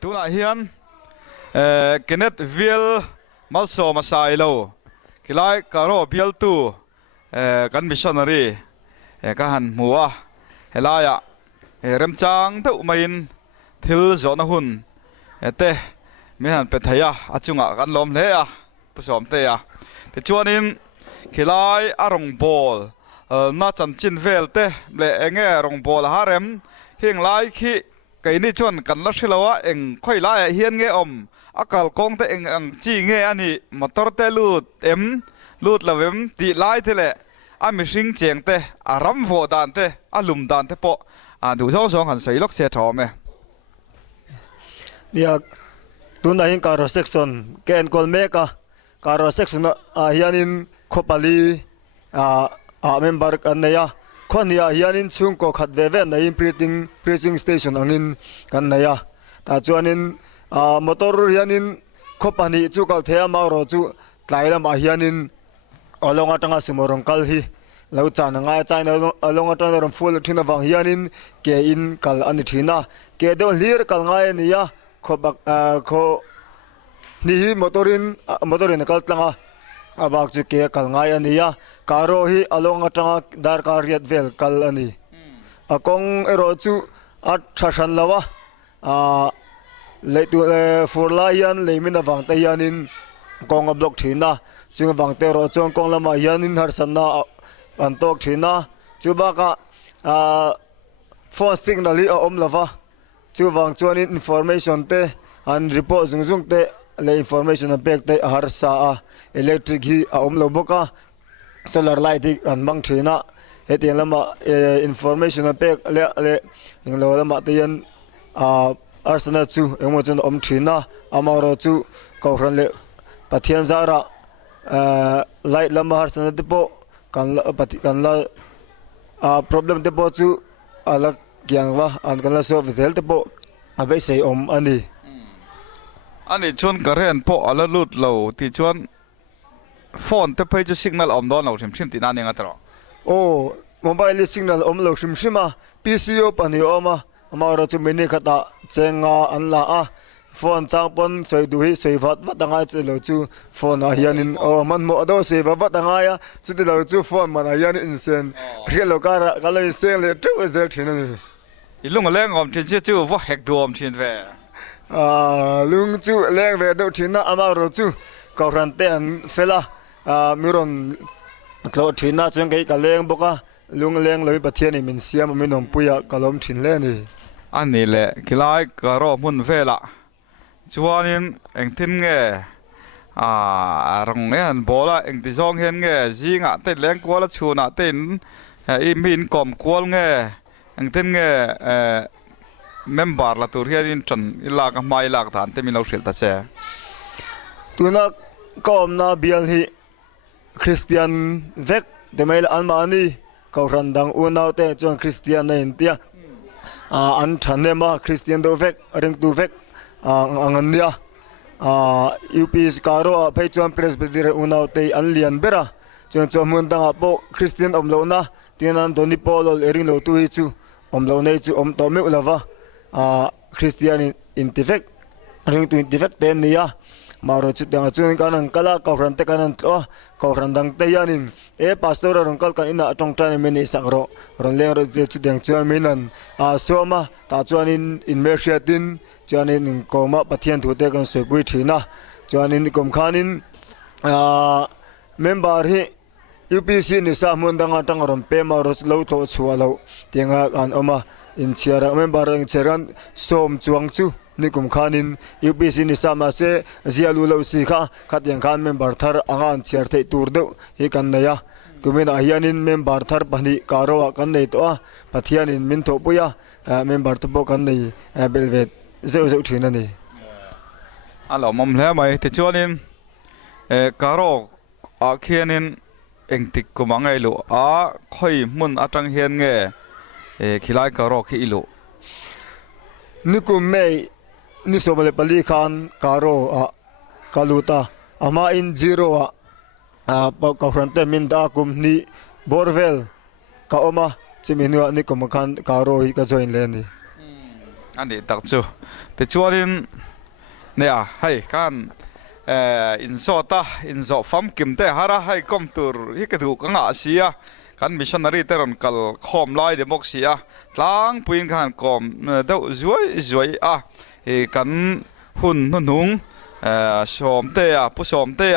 tuna hian kenet vil malso masai lo kilai karo bial tu kan missionary ka han muwa helaya remchang deuh main thil zona hun te mi han pe thaya achunga kan lom hle a pusom te a te chuanin kilai arong bol na chan chin vel te le enge rong bol harem hing lai khi cái này chọn cần lát xíu á, em quay lại hiên nghe akal công te em chỉ nghe anh ấy motor te lút là em tị lại thế lệ, mình sinh chèn te, ram vô đàn te, lùm đàn te po, đủ song hẳn sấy lóc xe thò mẹ. Dia tuần này caro section, cái anh còn mấy cả caro section hiên in khopali member anh này à. Con nhà hianin chung có khát về này printing station angin kan naya ta chuanin motor hianin company chu kal thea ma ro chu tlaila ma hianin alonga tanga sumorong kal hi lo chana nga china alonga tanga rom full thina wang hianin ke in kal ani thina ke do lir kal nga niya kho bak kho ni motorin kal tanga abak chu ke kal ngai ania karo hi along atanga dar kariat vel kal ani akong ero chu at thashan lawa le tu for lion le min awang te yanin kong block thina chung wang te ro chong kong lama yanin har sanna an tok thina chu ba ka phone signal hi om lava chu wang chuanin information te an report zung te le information a pek te har sa electric hi lo boka solar light an mang thina hetian lama information a pek le inglo lama te yan arsana chu emotion om thina amaro chu ko ran le pathian zara light lama arsana depo kan la problem depo chu ala kyangwa an kan la solve zel depo abai sei om ani anh ấy chọn cái rèn po ala lút lâu thì chọn phone te page signal om don lâu sim thì nan yang atro mobile signal om lâu sim PCO pani oma amaro chu mini khata chenga anla phone chang pon soi du hi soi vat anga chu lo chu phone a hianin man mo do soi vat anga ya chu de lo chu phone man a hianin insen rielo kara kala sen le tu zer thina ilung leng om thì chu vo hek du om thin ve lung chu leng ve do thina amaro chu ko ran te an fela miron klo thina chung kai ka leng boka lung leng loi pathian min siam minom puya kalom thin le ni anh ấy lệ kilai karo mun ve la chuanin eng thin nge rong nge han bola eng ti zong hen nge zinga te leng kwala chuna ten min kom kwal nge eng thin nge member la tur hian in tran ila ka mai lak than te min lo hril ta che tuna kom na bial hi Christian vek de mail almani ko randang unau te chon Christian na intia an thanema Christian do vek ring tu vek angania UP karo phei chon presbyter unau te an lian bera chon mun dang apo Christian omlo na tinan doni polo ering lo tu hi chu omlo nei chu om to me ulava Christian in defect ring to defect ten nia maro chu dang chu kanan kala ko ran te kanan to ko ran dang te yanin pastor ron kal kan ina tong tan meni sakro ron le ro chu dang chu minan soma ta chuanin in mersiatin chuanin koma pathian thu te kan se pui thina chuanin kom khanin member hi UPC ni sa mun dang atang ron pe maro lo to chualo tinga an oma in chiara member ang cheran som chuang chu nikum khanin UPC ni sama se zialu lo si kha khatyang khan member thar angan chiar thei tur de hi kan naya kumina hianin member thar pani karo kan nei to pathianin min tho puya member to bo kan nei belvet zeu thina ni alo mom hle mai te chuanin karo khianin eng tik kumangai lo khoi mun atang hian nge khilai karo khi ilu nikum mei ni sobale pali khan karo kaluta ama in zero ka front min da kum ni borvel ka oma chiminu nikum khan karo hi ka join le ni anh đi đặc chu thì chúa nên nè hay can in so ta in so pham kim te hara hay kom tur hi cái thu ka nga sia kan missionary te ron kal khom lai democracy tlang puin kan kom deuh zuai a e kan hun nu nung som te pu som te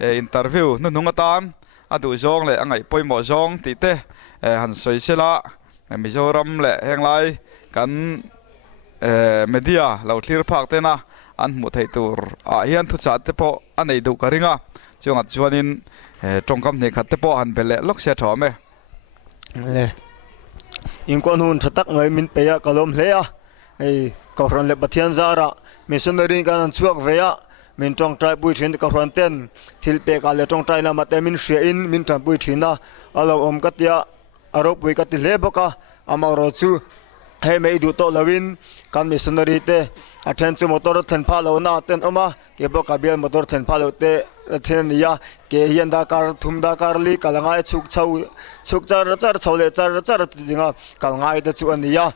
interview nu nung atan adu zong le angai poimo zong ti te han soi sela Mizoram le heng lai kan media lo clear phak te na an mu thei tur hian thu cha te po anei du ka ringa chungat chuanin tongkam ne khat te po han bele lok se thome le in kon hun thatak ngai min pe ya kalom hle ya ei ko ran le pathian zara missionary kan chuak ve ya min tong trai pui thin ka ran ten thil pe ka le tong trai na ma te min hria in min tan pui thina alo om katia arop pui ka ti le boka amaro chu he mei du to lawin kan missionary te athen chu motor then pha lo na ten oma ke boka bial motor then pha lo te then ya ke hian da kar thum da kar li kalangai chuk char chole char dinga kalangai te chu ania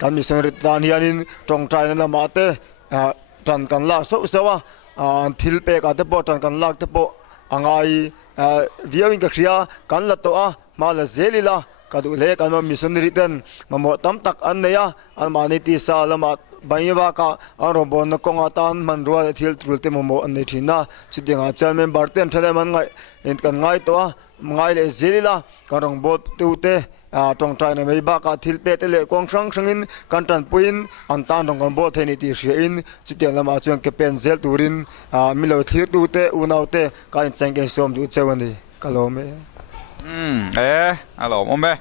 kan missionary dan hianin tong trai na ma te tan kan la so wa thil pe ka te po tan kan lak te po angai viewing ka khria kan la to a ma la zelila ka du le kan missionary ten mamo tam tak an ne ya an mani ti sa lama baiwa ka aro bon na konga tan man ro thil trul te mamo an ne thina chidinga chairman barten thale man ngai in kan ngai to ngai le zelila ka rong bot tu te tong trai na mei ba ka thil pe te le kong sang in kan tan puin an tan rong kan bot theni ti hria in chitiang lama chuang ke pen zel turin milo thir tu te unau te ka in chang ke som du chewani kalome alo mome